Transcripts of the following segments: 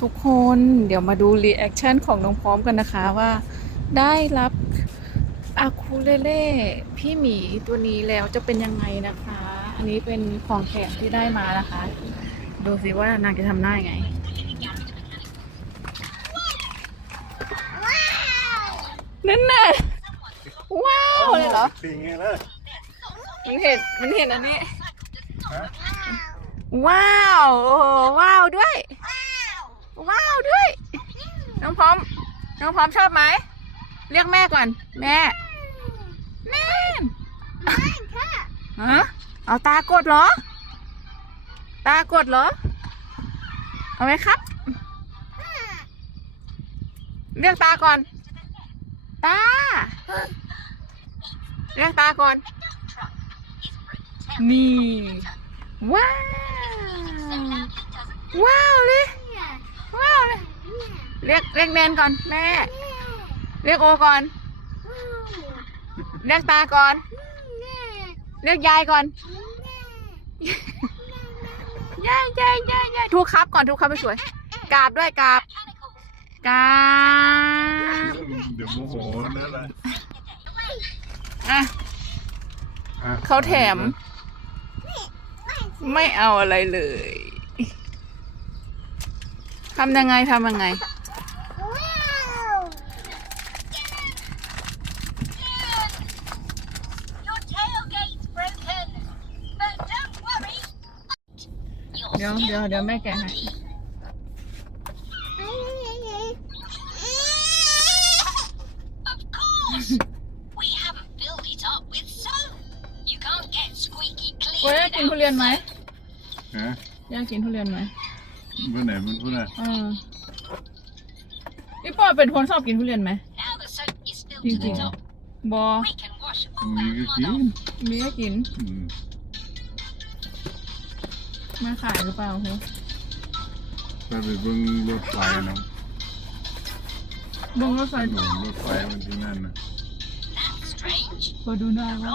ทุกคนเดี๋ยวมาดูรีแอคชั่นของน้องพร้อมกันนะคะว่า ได้รับอาคูเลเล่พี่หมีตัวนี้แล้วจะเป็นยังไงนะคะ อันนี้เป็นของแถมที่ได้มานะคะ ดูสิว่านางจะทำได้ไงนั่นน่ะว้าวเลยเหรอสิ่งไงเลยมันเห็น มันเห็นอันนี้ ว้าวโอ้โหว้าวด้วย ว้าวด้วย น้องพร้อม น้องพร้อมชอบไหม เรียกแม่ก่อน แม่ แม่ฮะเอาตากดเหรอ ตากดเหรอ เอาไหมครับ เรียกตาก่อน ตา เรียกตาก่อน นี่ ว้าว ว้าวเลย ว้าวเลย เรียกเรียกแนนก่อนแม่เรียกโอก่อน เรียกตาก่อน เรียกยายก่อนยายยายยายยายทุกครับก่อนทุกครับไปสวย กราบด้วยกราบกราบเดี๋ยวโมโหนั่นแหละอะอะเขาแถม ไม่เอาอะไรเลยทำยังไงทำยังไง Your tailgate's broken. But don't worry. เดี๋ยวเดี๋ยวเดี๋ยวแม่แกะให้ โอ้ย clean อยากกินทุ without เรียนไหมฮะอยากกินทุเรียนไหมเมื่อไหนมันพูดอะไรเออพี่ปอเป็นคนชอบกินทุเรียนไหม Now the soap is filled Ding to the ding. top. บอ We can wash all มี that ก็ mud กิน off. มีก็กิน อืมมาขายหรือเปล่าโหไปไปเบิ่งรถไฟเนาะบงรถไฟถนนรถไฟมันที่นั่นนะ That's strange. มาดูหน้าว่า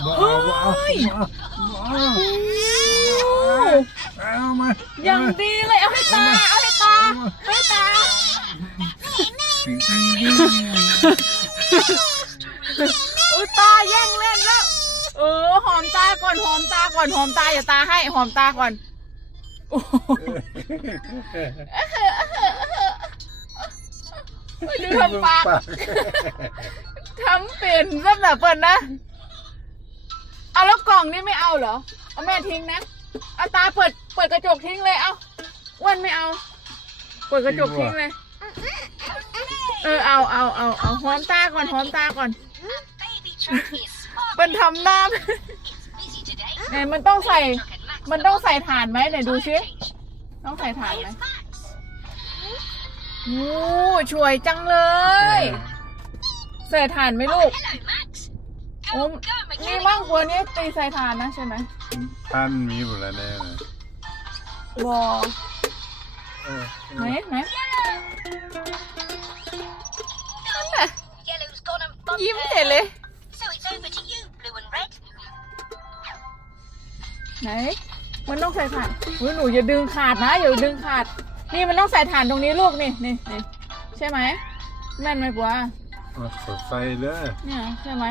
Rollers are meant to roll the bubbles ว้าวว้าวว้าวเอามาอย่างดีเลยเอาให้ตาเอาให้ตาเอาให้ตาอุ้ยตาแย่งเล่นแล้ว เออหอมตาก่อนหอมตาก่อนหอมตาอย่าตาให้หอมตาก่อนโอ้ดูทำปากทำเป็นสำหรับเปิดนะ เอาแล้วกล่องนี่ไม่เอาเหรอ เอาแม่ทิ้งนะ เอาตาเปิดเปิดกระจกทิ้งเลยเอาอ้วนไม่เอา เปิดกระจกทิ้งเลย เออเอาเอาเอาเอาหอมตาก่อนหอมตาก่อน Baby truck is มัน sparking. ทำหน้า It's busy today. ไหนมันต้องใส่ Truck and Max มันต้องใส่ถ่านไหมไหนดูชิ Change. ต้องใส่ถ่านไหม Where's Max? โอ้ช่วยจังเลย ใส่ถ่านไหมลูก Hello, Max. โอ้ Go, go, นี่ mechanic. บ้างกว่านี้ตีใส่ถ่านนะใช่ไหมท่านมีหมดแล้วแน่เลยบอไหนไหน Yellow's gone and bumped ยิ้ม her เห็นเลย So it's over to you, blue and red. ไหนมันต้องใส่ถ่านอุ้ยหนูอย่าดึงขาดนะอย่าดึงขาด นี่มันต้องใส่ถ่านตรงนี้ลูกนี่นี่นี่ใช่ไหมแม่นไหมปัวมาสดใสเลยเนี่ยใช่ไหม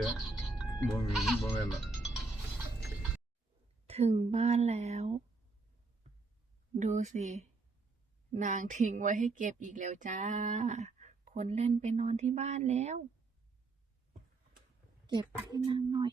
เดี๋ยวบ่มีบ่แม่นละถึงบ้านแล้ว ดูสิ นางทิ้งไว้ให้เก็บอีกแล้วจ้า คนเล่นไปนอนที่บ้านแล้ว เก็บให้นางหน่อย